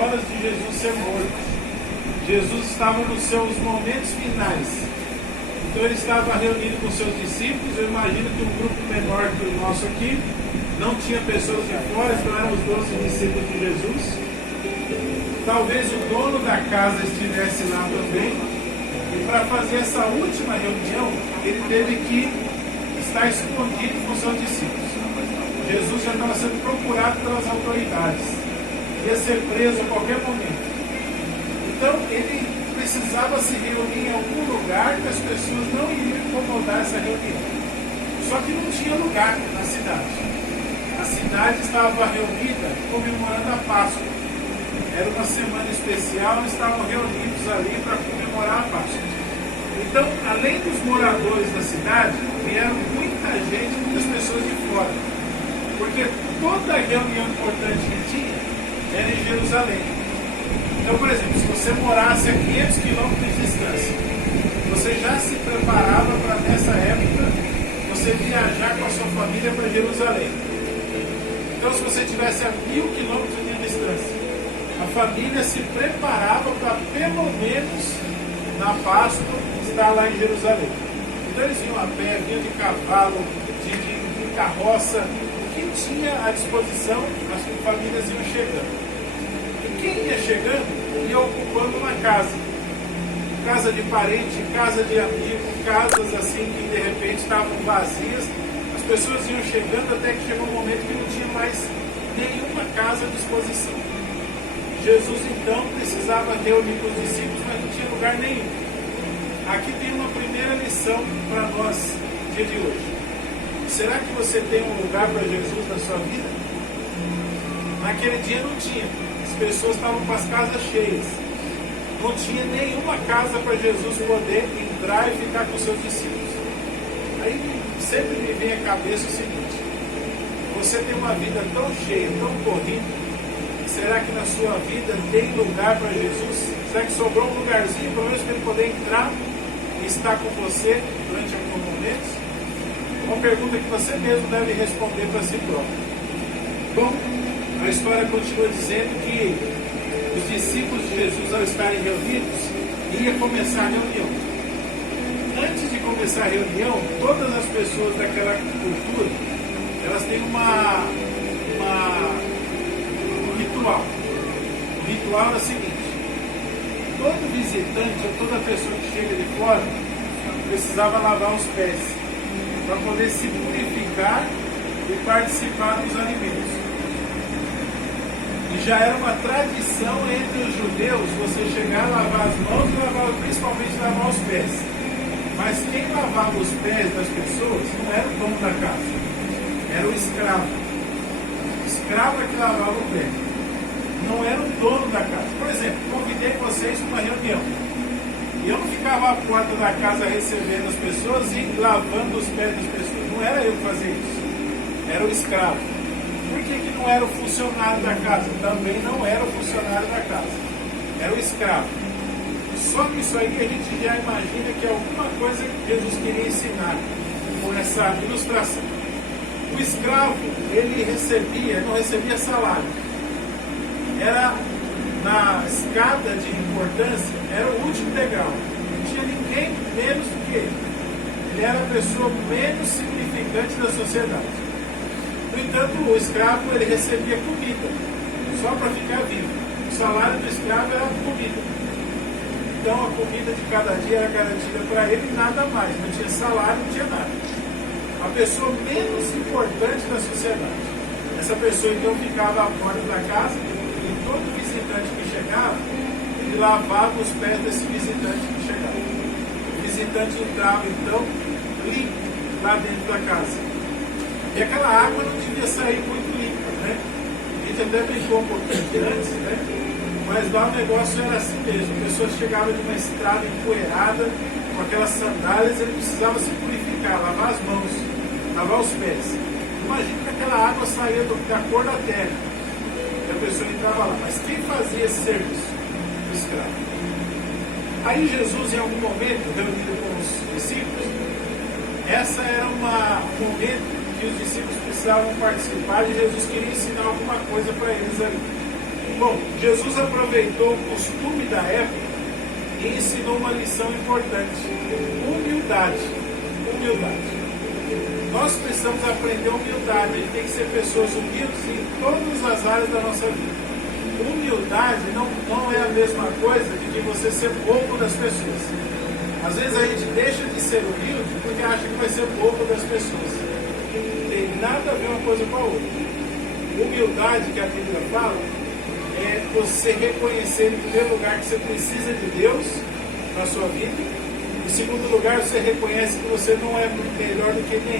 horas de Jesus ser morto. Jesus estava nos seus momentos finais. Então ele estava reunido com seus discípulos. Eu imagino que um grupo menor que o nosso aqui, não tinha pessoas de fora, então eram os 12 discípulos de Jesus. Talvez o dono da casa estivesse lá também. E para fazer essa última reunião, ele teve que estar escondido com seus discípulos. Jesus já estava sendo procurado pelas autoridades. Ia ser preso a qualquer momento. Então ele precisava se reunir em algum lugar que as pessoas não iriam incomodar essa reunião. Só que não tinha lugar na cidade. A cidade estava reunida comemorando a Páscoa. Era uma semana especial, estavam reunidos ali para comemorar a Páscoa. Então, além dos moradores da cidade, vieram muita gente, muitas pessoas de fora. Porque toda reunião importante que tinha era em Jerusalém. Então, por exemplo, se você morasse a 500 quilômetros de distância, você já se preparava para, nessa época, você viajar com a sua família para Jerusalém. Então, se você estivesse a 1000 quilômetros de distância, a família se preparava para, pelo menos, na Páscoa, estar lá em Jerusalém. Então, eles iam a pé, vinham de cavalo, de carroça, o que tinha à disposição, as famílias iam chegando. E quem ia chegando, ia ocupando uma casa. Casa de parente, casa de amigo, casas assim que de repente estavam vazias. As pessoas iam chegando até que chegou um momento que não tinha mais nenhuma casa à disposição. Jesus então precisava reunir com os discípulos, mas não tinha lugar nenhum. Aqui tem uma primeira lição para nós, dia de hoje. Será que você tem um lugar para Jesus na sua vida? Naquele dia não tinha. As pessoas estavam com as casas cheias. Não tinha nenhuma casa para Jesus poder entrar e ficar com seus discípulos. Aí sempre me vem à cabeça o seguinte: você tem uma vida tão cheia, tão corrida, será que na sua vida tem lugar para Jesus? Será que sobrou um lugarzinho pelo menos para ele poder entrar e estar com você durante alguns momentos? Uma pergunta que você mesmo deve responder para si próprio. Bom, a história continua dizendo que os discípulos de Jesus, ao estarem reunidos, ia começar a reunião. Antes de começar a reunião, todas as pessoas daquela cultura, elas têm um ritual. O ritual é o seguinte: todo visitante ou toda pessoa que chega de fora precisava lavar os pés para poder se purificar e participar dos alimentos. E já era uma tradição entre os judeus você chegar a lavar as mãos e principalmente lavar os pés. Mas quem lavava os pés das pessoas não era o dono da casa, era o escravo. O escravo é que lavava o pé, não era o dono da casa. Por exemplo, convidei vocês para uma reunião. E eu não ficava à porta da casa recebendo as pessoas e lavando os pés das pessoas. Não era eu que fazia isso, era o escravo. Por que não era o funcionário da casa? Também não era o funcionário da casa, era o escravo. Só que isso aí a gente já imagina que é alguma coisa que Jesus queria ensinar com essa ilustração. O escravo, ele não recebia salário. Era na escada de importância, era o último degrau. Não tinha ninguém menos do que ele. Ele era a pessoa menos significante da sociedade. No entanto, o escravo, ele recebia comida, só para ficar vivo. O salário do escravo era comida. Então a comida de cada dia era garantida para ele e nada mais. Não tinha salário, não tinha nada. A pessoa menos importante da sociedade. Essa pessoa então ficava à porta da casa e todo visitante que chegava, ele lavava os pés desse visitante que chegava. O visitante entrava então limpo lá dentro da casa. E aquela água não devia sair muito limpa, né? A gente até brincou um pouquinho antes, né? Mas lá o negócio era assim mesmo. A pessoa chegava de uma estrada empoeirada, com aquelas sandálias, ele precisava se purificar, lavar as mãos, lavar os pés. Imagina que aquela água saía da cor da terra. E a pessoa entrava lá. Mas quem fazia esse serviço? O escravo. Aí Jesus, em algum momento, reunido com os discípulos, essa era um momento que os discípulos precisavam participar e Jesus queria ensinar alguma coisa para eles ali. Bom, Jesus aproveitou o costume da época e ensinou uma lição importante: humildade. Humildade. Nós precisamos aprender humildade. A gente tem que ser pessoas humildes em todas as áreas da nossa vida. Humildade não é a mesma coisa de que você ser bobo das pessoas. Às vezes a gente deixa de ser humilde porque acha que vai ser bobo das pessoas. Não tem nada a ver uma coisa com a outra. Humildade, que a Bíblia fala, é você reconhecer em primeiro lugar que você precisa de Deus na sua vida. Em segundo lugar, você reconhece que você não é melhor do que ninguém.